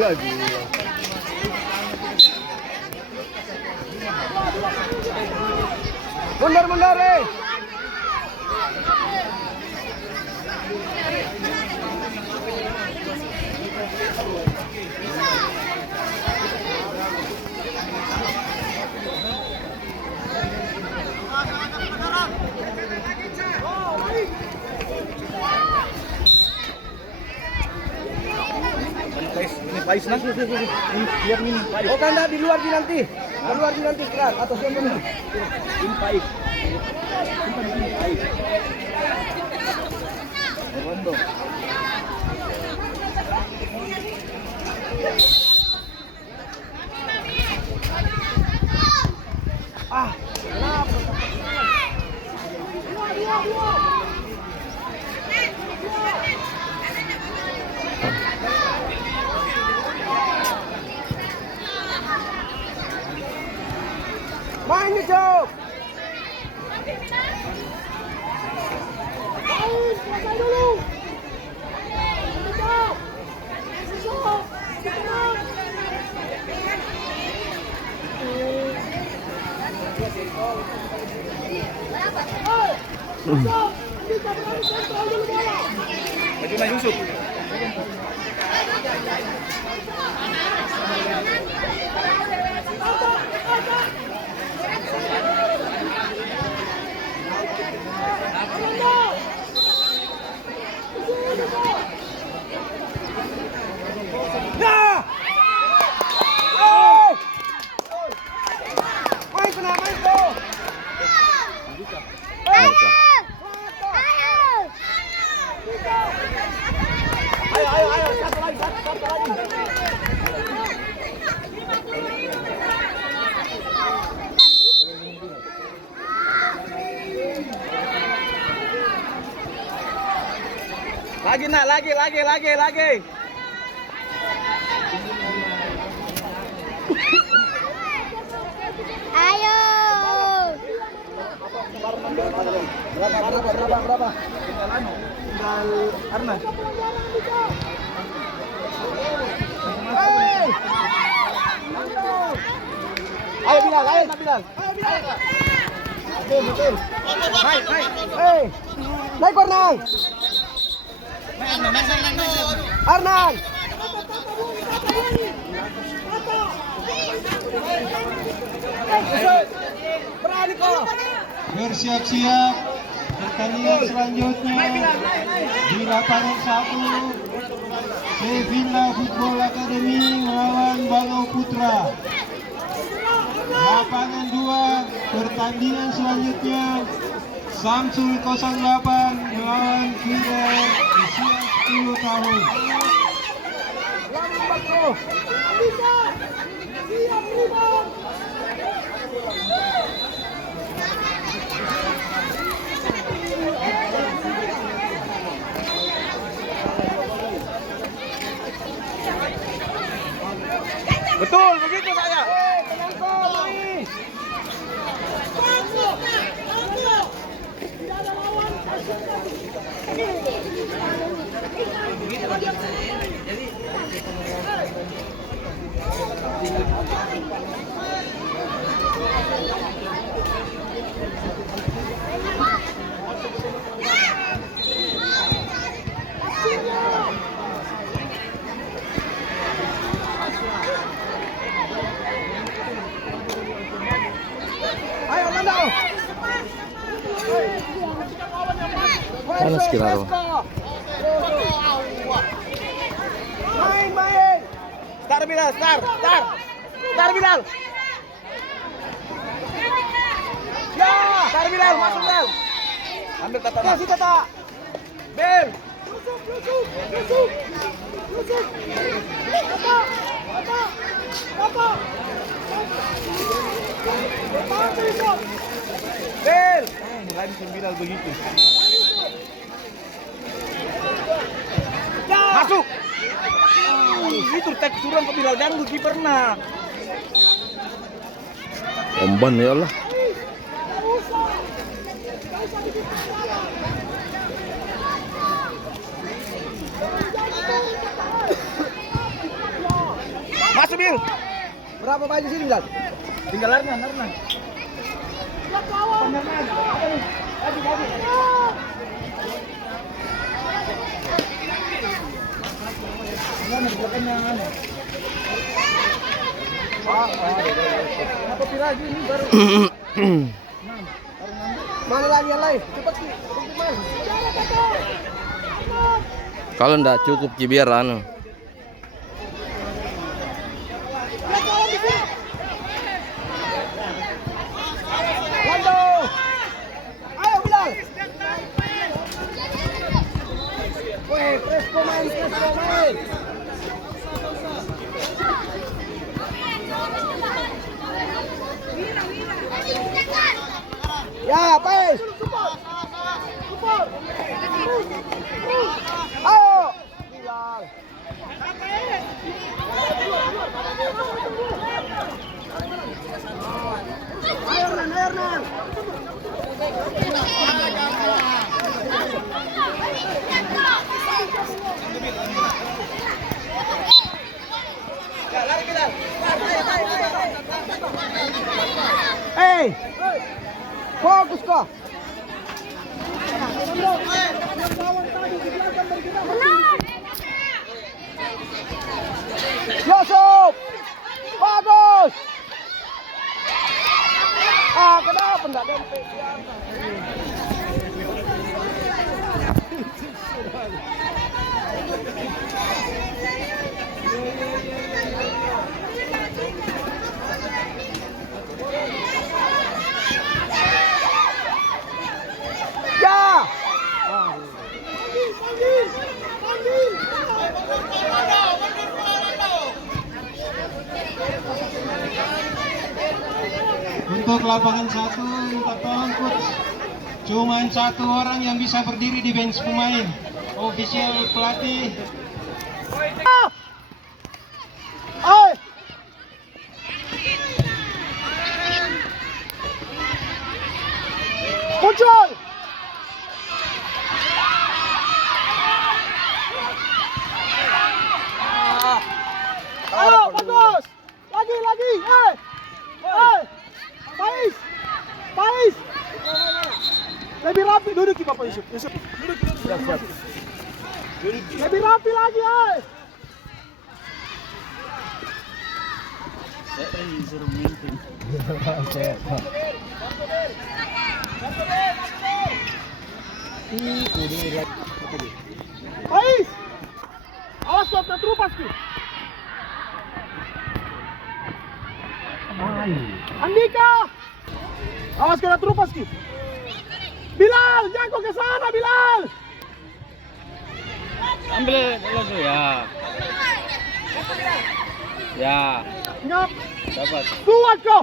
Lagi. Mundur, eh. Pais nanti, biar ini. Oh tanda di luar nanti keras atau siapa nih? Ini pais. Ini pais. Rondo. Ah, kenapa? Main nih, Cok. Selesai dulu. Maju Yusuf. Lagi nak, lagi. Ayo. Berapa? Tinggal Arna. Ayo Bilal. Betul. Naik. Naik Arnan. Arnan. Berani kok. Bersiap-siap pertandingan selanjutnya di lapangan 1 Sevilla Football Academy melawan Bangau Putra. Lapangan 2 pertandingan selanjutnya Samsul 08 melawan Fidel usia 10 tahun. Betul, begitu saya. Tidak ada lawan. Panas kira lo. Main. Start Bilal, start Bilal. Ya, start Bilal, masuk Bilal. Ambil tata. Kasih tata. Bel. Lusuk. Tata. Bel. Mulai musim Bilal begitu. Masuk. Itu teksturan ke Bilal dangdut di pernah. Omban ya Allah. Masuk Bil. Berapa baju sini Bilal? Tinggal Arnan. Apa lagi ini baru? Mana lagi yang lain? Cepat sih. Kalau ndak cukup biar anu. Lando. Ayo Bilal. Weh, presko main. Ya, Pais. Ayo. Bilal. Ayo Hernan. Ya, lari Bilal. Hey. Fokus kok. Yusuf. Bagus. Kenapa enggak dempet? Ya. Untuk lapangan 1, minta tolong coach. Cuman 1 orang yang bisa berdiri di bench pemain. Official pelatih. Muncul. Ayo, bagus. Lagi. Pais. Lebih rapi duduk di Bapak Yusuf. Duduk. Siap. Lebih rapi lagi, Pais. Awas kau kena terupas tu. Andika. Awas kena terupas ki. Bilal, jangan kau ke sana Bilal. Ambil dulu ya. Ya, Ngap. dapat. Kuat kau.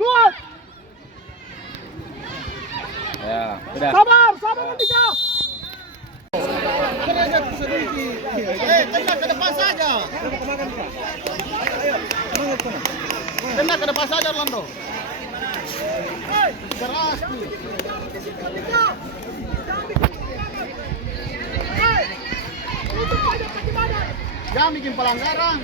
Kuat. Ya, udah. Sabar Andika. Tendang ke depan saja. Tendang ke depan saja, Orlando. Keras. Jangan bikin pelanggaran.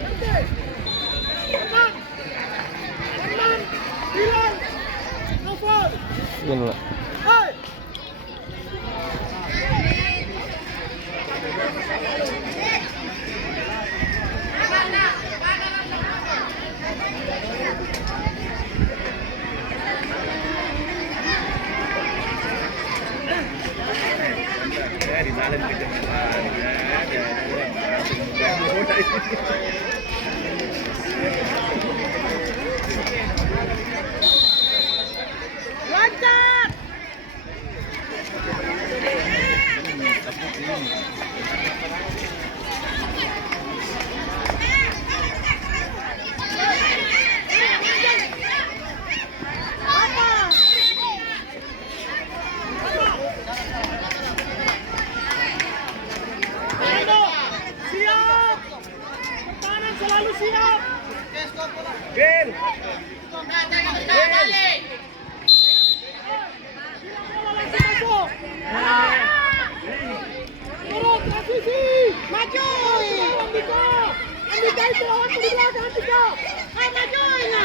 Ini lah. Lancar. Siap. Kanan selalu siap. Ben. Turun transisi. Maju. Andika. Andika itu lawan di belakang Andika. Hai maju ini.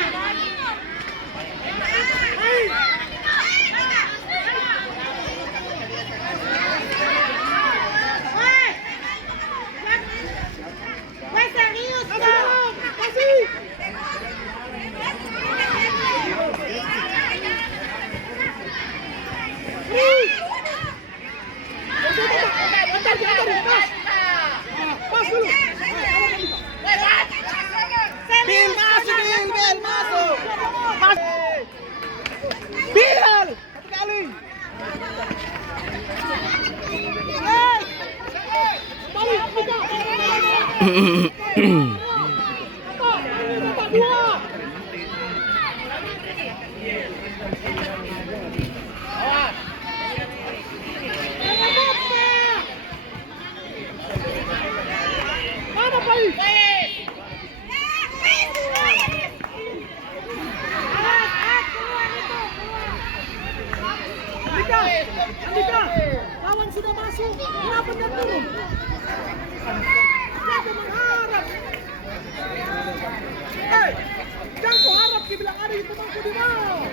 Hai. Woi serius dong. Kasih. Pas dulu. Bil masuk, Bil masuk. Bil, satu kali. Balik, dua. Mana Pak? Andika, lawan sudah masuk. Kenapa dia turun? Siapa mengharap? Jangan kau harap dia bilang ada di temanku di bawah.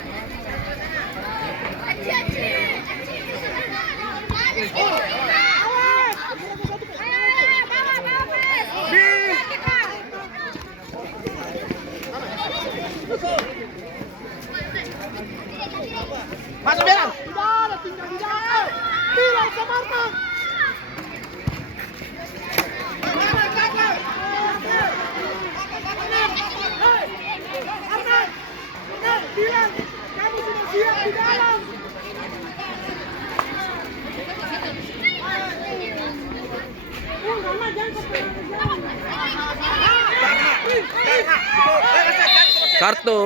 Masuk Bilang. Tidak ada tinggal di dalam. Bilang Samartan. Bilang, kamu sudah siap di dalam. Kartu.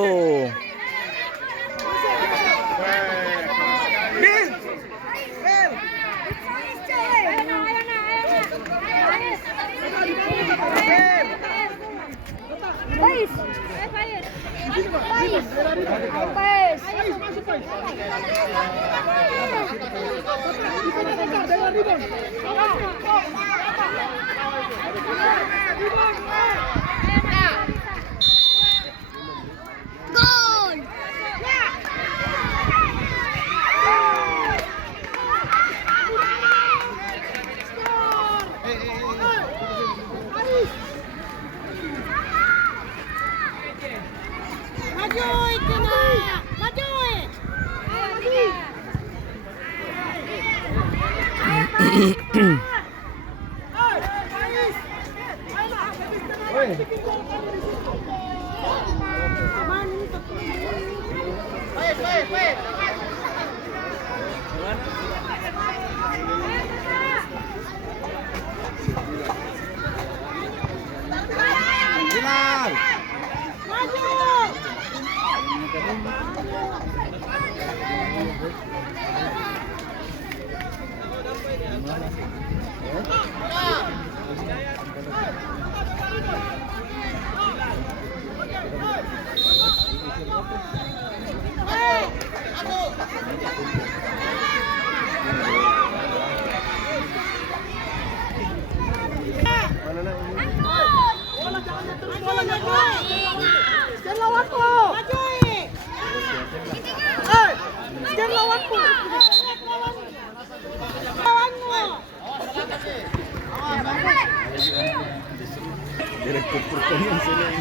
Direktur pertanian sudah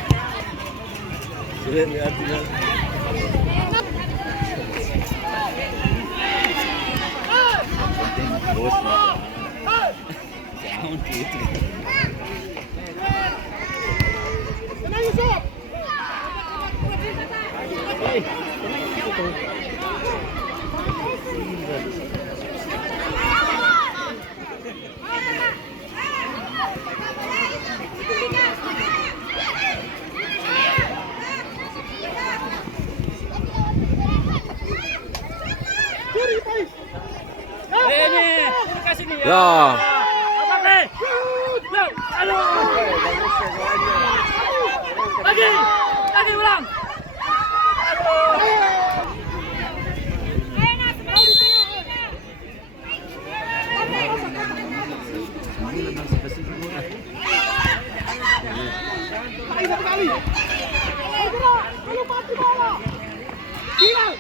lihat tinggal. Bos. Tenang Yusuf. Curi, Pais. Ya. Lagi ulang. Satu kali. Bergerak, belum mati bola. Hilang.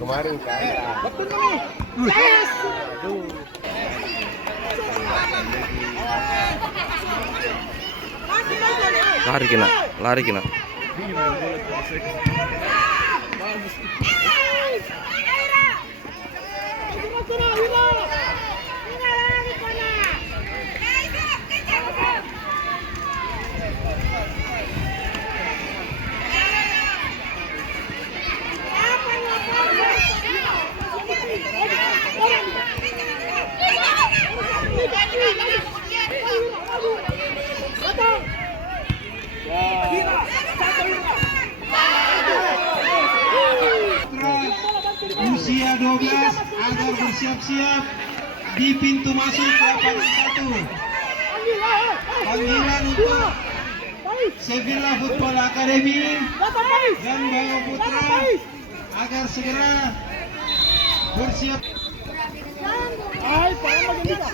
Kemarin kan. Betul nih. Yes. Lari kena. Usia 12 agar bersiap-siap di pintu masuk lapangan 1. Panggilan untuk Sevilla Football Academy dan Bayo Putra agar segera bersiap. Ay, parang maganda ka.